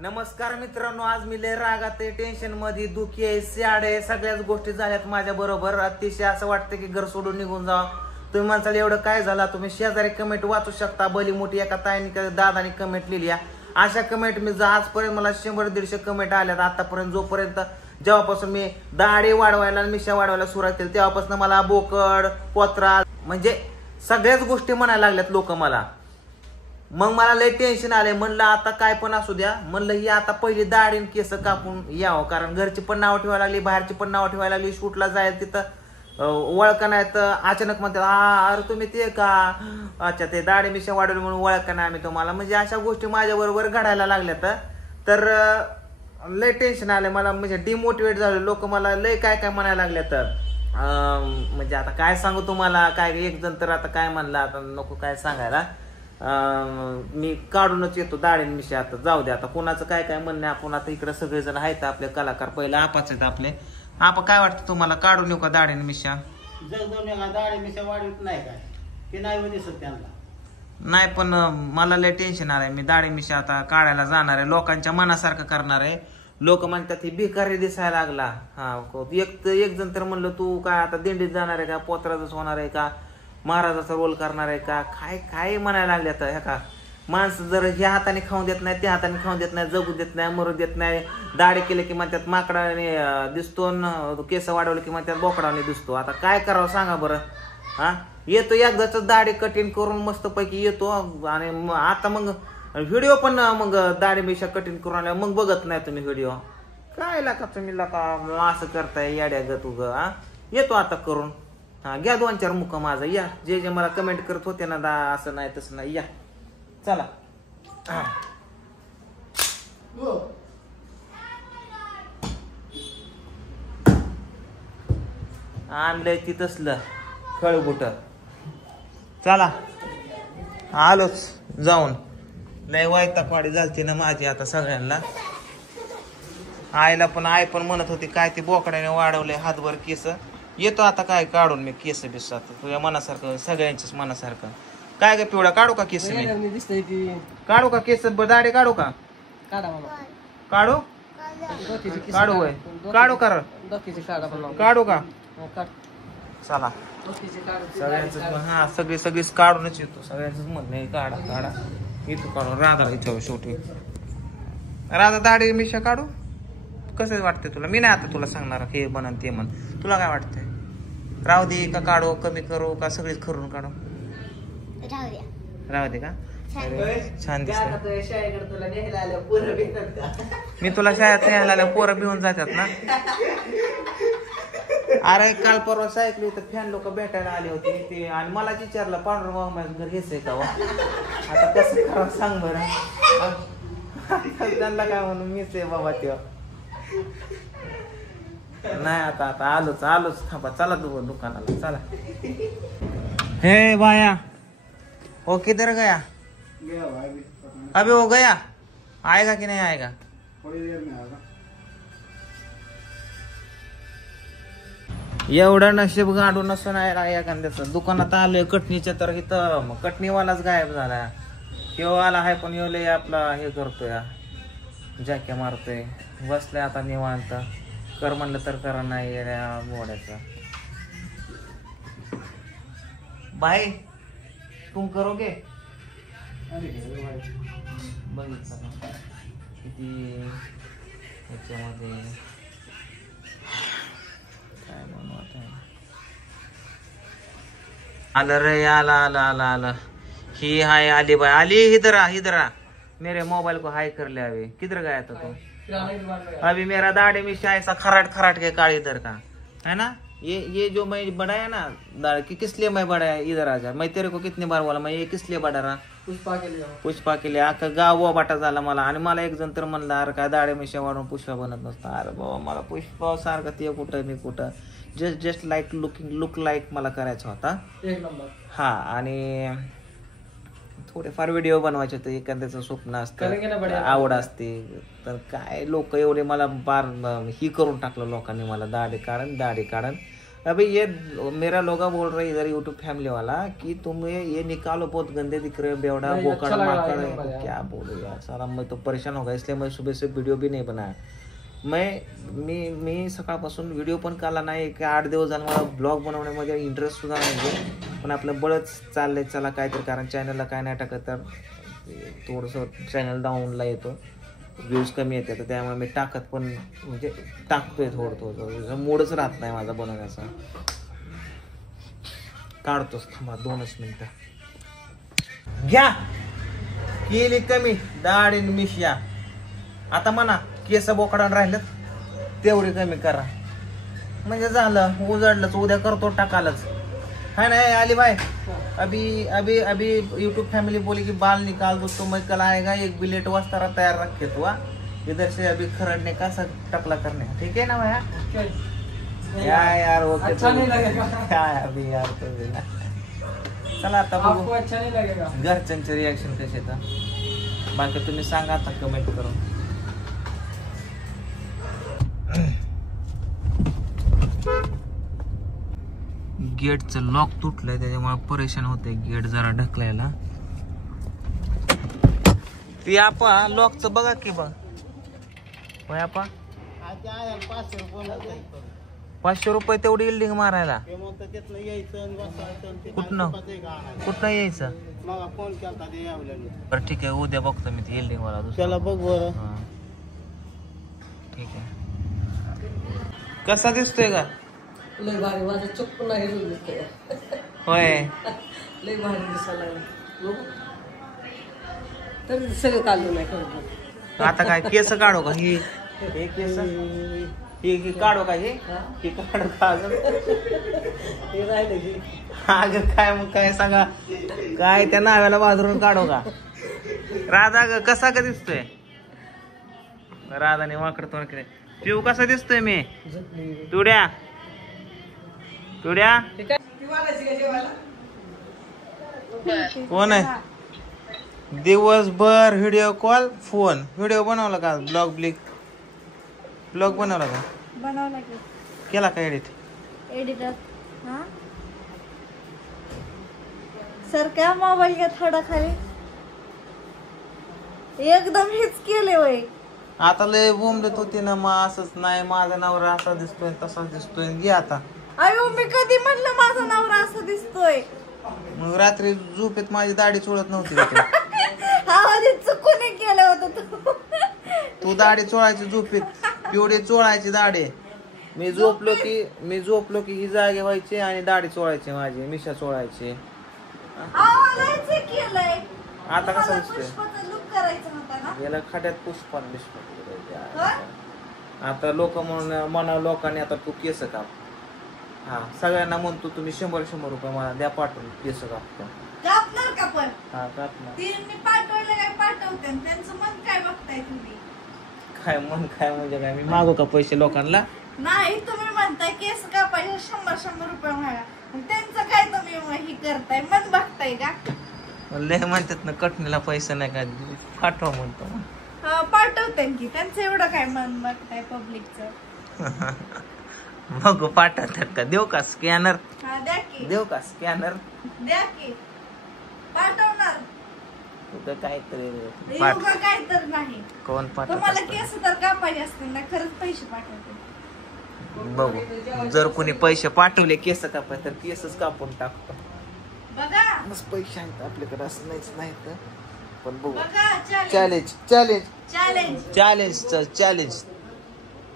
नमस्कार मित्रांनो, आज मी लय रागात आहे, टेन्शन मध्ये, दुखी आहे, सॅड आहे, सगळ्याच गोष्टी झाल्यात माझ्या बरोबर. अतिशय असं वाटतं की घर सोडून निघून जावं. तुम्ही म्हणसाल एवढं काय झालं, तुम्ही शेजारी कमेंट वाचू शकता. भली मोठी एका ताईने दादानी कमेंट लिहिली. अशा कमेंट मी आजपर्यंत मला 100-150 कमेंट आल्यात आतापर्यंत. जोपर्यंत जेव्हापासून मी दाढी वाढवायला मिशा वाढवायला सुरुवात केली तेव्हापासून मला बोकड पोत्रा म्हणजे सगळ्याच गोष्टी म्हणायला लागल्यात लोक मला. मग मला लय टेन्शन आलंय. म्हणलं आता काय पण असू द्या, म्हणलं ही आता पहिली दाढी केस कापून यावं. कारण घरची पण नावं ठेवायला लागली, बाहेरची पण नावं ठेवायला लागली. शूटला जायला तिथं ओळखा नाही तर अचानक म्हणतात अरे तुम्ही ते का, अच्छा ते दाढी मिशा वाढवली म्हणून ओळखा नाही आम्ही तुम्हाला. म्हणजे अशा गोष्टी माझ्या बरोबर घडायला लागल्यात. तर लय टेन्शन आलंय मला, म्हणजे डिमोटिवेट झालं. लोक मला लय काय काय म्हणायला लागल्यात. म्हणजे आता काय सांगू तुम्हाला. काय एक जण तर आता काय म्हणलं, आता नको काय सांगायला. मी काढूनच येतो दाढीन मिशा. आता जाऊ द्या, आता कोणाचं काय काय म्हणणं. आपण आता इकडे सगळेजण आहेत आपले कलाकार, पहिले आपाच आहेत आपले. आपा काय वाटतं तुम्हाला, काढून येऊ का दाढीन मिशा? दाढी मिशा वाढवत नाही काय ते नाही दिसत त्यांना. नाही पण मला लय टेन्शन आलंय. मी दाढी मिशा आता काढायला जाणार आहे, लोकांच्या मनासारखं करणार आहे. लोक म्हणतात ही भिकारी दिसायला लागला. एक जण तर म्हणलं तू काय आता दिंडीत जाणार आहे का, पोत्रातच होणार आहे का, महाराजाचा रोल करणार आहे का, काय काय म्हणायला लागल्यात. ह्या का माणसं जर ह्या हाताने खाऊन देत नाही, त्या हाताने खाऊन देत नाही, जगू देत नाही, मरू देत नाही. दाढी केले की म्हणतात माकडाने दिसतो, केस वाढवले की म्हणतात बोकडाने दिसतो. आता काय करावं सांगा बरं. येतो एकदाच दाढी कटिंग करून मस्तपैकी येतो. आणि आता मग व्हिडिओ पण मग दाढी मिशा कटिंग करून आल्या मग बघत नाही तुम्ही व्हिडिओ. काय लाका तुम्ही लाका असं करताय याड्या गत उग. येतो आता करून. घ्या 2-4 मुख माझा. या जे जे मला कमेंट करत होते ना असं नाही तसं नाही, या चला. आणलंय ती तसलं खळगुट. चला आलोच जाऊन. लय वैतागवाडी झालती ना माझी आता सगळ्यांना. आईला पण आई पण म्हणत होती काय ते बोकड्याने वाढवले हातभर केस. येतो आता काय काढून मी केस बिस आता तुझ्या मनासारखं, सगळ्यांच्याच मनासारखं. काय ग पिवळा काढू का केस मी? काढू का केस? दाढी काढू का? काढू काढू होय, काढू कर काढू का? चला सगळं सगळीच काढूनच येतो. सगळ्यांच म्हणणं आहे काढा काढा. येतो काढून. राधा इथं शेवटी राधा दाढी मिशा काढू. कसं वाटतंय तुला? मी नाही आता तुला सांगणार हे म्हण ते म्हण. तुला काय वाटतंय? राहू दे का काढू, कमी करू का सगळीच करून काढू? राहू दे का? छान दिसत. मी तुला शाळेत न्यायला आल्या पोरं भिवून जातात ना. अरे काल परवा सायकली तर फॅन लोक भेटायला आले होते ते, आणि मला विचारलं पांढरं माझं घर हेच आहे का? आता कसं करावं सांग बरं. त्यांना काय म्हणून मीच आहे बाबा तेव्हा. नाही आता आता आलोच थांबा. चला दुकानाला चला. हे बाया हो किधर गया? अबे हो गया, आएगा कि नहीं आएगा? थोड़ी देर में आएगा. एवढं नशीब गाडून नसं नाही एखाद्याचं. दुकानात आलोय कटणीच्या तर इथं कटणीवालाच गायब झाला. किंवा आला आहे पण येऊ आपला हे करतोय, जॅक्या मारतोय. बसलाय आता निवांत. कर म्हणलं तर करा नाही येड्या मोड्याचं. बाय तुम करोगे? बघितलं किती ह्याच्यामध्ये काय म्हणू आता. आलं रे, आला. ही हाय आली बाय आली. इधर मेरे मोबाइल को हाई कर ले. अभी किधर गया था तुम? अभी मेरा दाढ़ी मिशा ऐसा खराट के काट इधर का है ना. ये जो मैं बढ़ाया ना दाढ़ी की, किस लिए मैं बढ़ाया? इधर आ जा. मैं तेरे को कितनी बार बोला मैं ये किस लिए बढ़ा रहा? पुष्पा के लिए. अख्खा गाव वाटा झाला मला. आणि मला एक जण तर म्हणलं अरे काय दाढी मिशा वाढून पुष्पा बनत नसतं. अरे बाबा मला पुष्पा सारखं ते कुठं मी कुठं. जस्ट लाईक लुक लाईक मला करायचा होता. हा आणि थोडेफार व्हिडिओ बनवायचे होते. एखाद्याचं स्वप्न असतं, आवड असते. तर काय लोक एवढे मला बार ही करून टाकलं लोकांनी मला. दाढी काढन अभी ये मेरा लोग बोल रहे इधर यूट्यूब फैमिली वाला कि तुम्हें ये निकालो, बहुत गंदे दिख रहे हो, बेवड़ा बोकड़ माकड़, क्या बोलो यार सारा। मैं तो परेशान हो गया, इसलिए मैं सुबह से वीडियो भी नाही बनाया. मी सकाळपासून व्हिडिओ पण काढला नाही, की 8 दिवस झाले मला ब्लॉग बनवण्यामध्ये इंटरेस्ट सुद्धा नाही. पण आपलं बळच चाललंय, चला काहीतरी, कारण चॅनलला काय नाही टाकत तर थोडंसं चॅनल डाऊनला येतो, व्ह्यूज कमी येते, तर त्यामुळे मी टाकत पण म्हणजे टाकतोय थोडं मूडच राहत नाही माझा बनवण्याचा. काढतोच, थांबा 2च मिनिटं. घ्या केली कमी दाढी मिशिया. आता म्हणा केस बोकडान राहिलं तेवढी कमी करा, म्हणजे झालं, उजडलंच, उद्या करतो टाकालच. है ना अली भाई? अभी अभी अभी यूट्यूब फैमिली बोली कि बाल निकाल दो तो मैं कल आएगा, एक बिलेट वास्तारा तैयार रखे तो इधर से अभी खरड़ने का सब टकला करने, ठीक है ना भैया? क्या यार वो अच्छा नहीं लगेगा क्या अभी यार तो बिना. चला आता आपको बघू अच्छा नहीं लगेगा. घरच्यांचे रिॲक्शन कसे तर, बाकी तुम्ही सांगा आता कमेंट करून. गेटचं लॉक तुटलंय त्याच्यामुळे परेशान होते, गेट जरा ढकलायला. ती आपा लॉकचं बघा की बघ होय आपा. 500 रुपये 500 रुपये तेवढी बिल्डिंग मारायला. ते म्हणतं तिथनं यायचं आणि बसायचं आणि ते कुठनं? काय का आणायचं. कुठं यायचं? मला फोन केला ते यावल्याने. बरं ठीक आहे, उद्या बघतो मी ती बिल्डिंग वाला दुसरा. त्याला बघ बरं. हा. ठीक आहे. कसा दिसतोय का? लय भारी, माझा चुक नाही दिसतोय. होय लय भारी दिसायला लागला. बघू. तर सगळं काढलं नाही करतो. आता काय केस काढू का? ही केस ही काढू का? ही काढू का अजून? हे राहिलं की अगं काय मग काय सांगा, काय त्या नाव्याला बाजून काढू का? राधा ग कसा का दिसतोय? राधाने वाकड तोंड. पिऊ कसा दिसतोय मी? तुड्या तुड्या कोण आहे? दिवसभर व्हिडिओ कॉल, फोन. व्हिडिओ बनवला का? ब्लॉग बनवला का? बनवला की केला का एडिट? एडिटर. हा सर क्या मोबाईल घ्या थोडा खाली, एकदम हेच केले वय. आता लय बोंबलत होती ना, मग असंच नाही, माझा नवरा असा दिसतोय तसाच दिसतोय. घे आता. अयो मी कधी म्हणलं माझा नवरा असं दिसतोय? मग रात्री झोपेत माझी दाढी चोळत नव्हती का तू? हा आधी चुकून केलं होतं तू दाढी चोळायची झोपेत, पिवडी चोळायची दाढी. मी झोपलो की ही जागे व्हायची आणि दाढी चोळायची, माझी मिशा चोळायची. केलंय. आता कसं दिसतोय? पुष्पाचा लुक करायचा होता ना. याला खाट्यात पुष्पान दिसतो. आता लोक म्हणा लोकांनी आता तू केस काप. हा सगळ्यांना म्हणतो तुम्ही 100 रुपये मला द्या पाठवून, केस कापतो. कापणार का पण? हा कापणार. ती मी पाठवायला काय पाठवते, त्यांचं मन काय बघताय तुम्ही? काय म्हणजे काय मी मागू का पैसे लोकांना? नाही, तुम्ही म्हणताय केस कापायचे 100 रुपये मला, त्यांचं काय तुम्ही ही करताय, मन बघताय का? लय म्हणतात ना कटणीला पैसे नाही का, पाठवा म्हणतो. हा पाठवते की, त्यांचं एवढं काय मन बघताय पब्लिकचं. बघू पाठवतात का? देऊ का स्कॅनर? हा द्या की, देऊ का स्कॅनर? द्या की, पाठवणार. तुझं काहीतरी योगा काय तर नाही. कोण तुम्हाला पाठवत? केस तर कापायचे असतील ना, खरंच पैसे पाठवते. बघू, जर कोणी पैसे पाठवले केस कापाय तर केसच कापून टाकतो. बघा मस्त पैसे आहेत आपल्याकडे, असं नाहीच नाही तर. पण बघू. बघा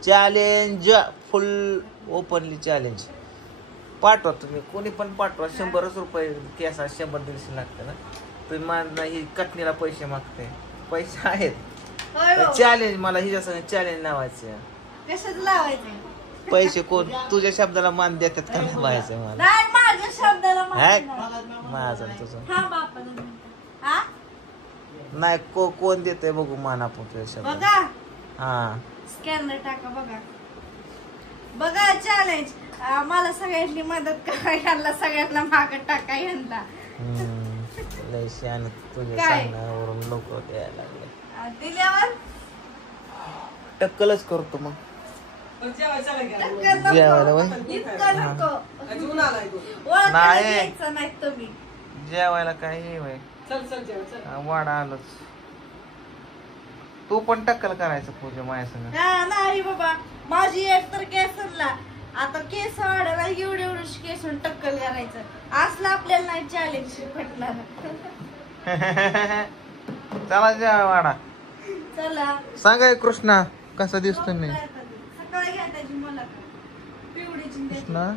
चॅलेंज फुल ओपनली चॅलेंज. पाठवा तुम्ही, कोणी पण पाठवा. 100 रुपये केसा 100-150 लागतं ना. तुम्ही माझा ही कटणीला पैसे मागते, पैसे आहेत. चॅलेंज मला हिच्यासंग चॅलेंज लावायचं. कशात लावायचे पैसे? कोण तुझ्या शब्दाला मान देतात का नाही व्हायचं मला? नाही, माझ्या शब्दाला मान हाय नाही. माझा तुझं हा बापा 2 मिनिटं. हा नाही, कोण देते बघू मान आपण तुझ्या शब्दाला. बघा, हा स्कॅनर टाका. बघा चॅलेंज. मला सगळ्यांनी मदत करा, यांना सगळ्यांना माग टाका यांना. लय शान तुझ्या काय? सांगण्यावरून लोक द्यायला लागले. दिल्यावर टक्कलच करतो मग. पण जेवायचं नाही का? इतकं जेवायला नको. वय? इतकं नको. अजून आलाय तो. ओळखायला नाही. द्यायचं नाही तुम्ही. जेवायला काही वय चल चल जेवा चल. वाडा आलोच. तू पण टक्कल करायचं पूजा माझ्या संग. हा, नाही बाबा, माझी एक तर केसांना आता केस वाढायला एवढे केस टक्कल करायचं असलं आपल्याला नाही चॅलेंज भेटणार. चला जेवा वाडा. चला सांगाय कृष्णा कसा दिसतो मी. सकाळी घ्या त्याची मला पिवळीची द्यायची. कृष्णा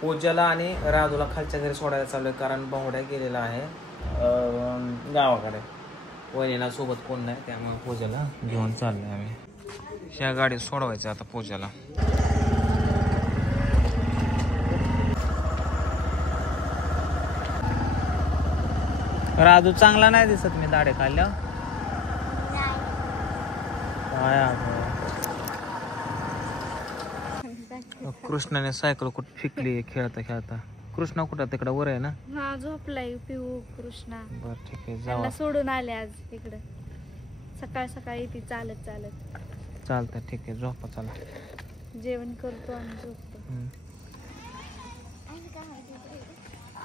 पूजाला आणि राजूला खालच्या घरी सोडायला चालू आहे कारण बाहुड्या गेलेला आहे गावाकडे. वहिनीला सोबत कोण नाही त्यामुळे पूजाला घेऊन चाललोय आम्ही. ह्या गाडीत सोडवायचं आता पूजाला. राजू चांगला नाही दिसत मी दाढे काढल्या. कृष्णाने सायकल कुठे फिकली खेळता खेळता. कृष्णा कुठं तिकडं वर आहे ना. हा, झोपलाय पिऊ कृष्णा. बर ठीक आहे त्यांना जावा. सोडून आले आज इकडं. सकाळ सकाळी ती चालत चालत. चालतं ठीक आहे झोपा चला. जेवण करतो आणि झोपतो. हम्म.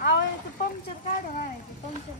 आवडायचं पंक्चर काढून आणायचं. पंक्चर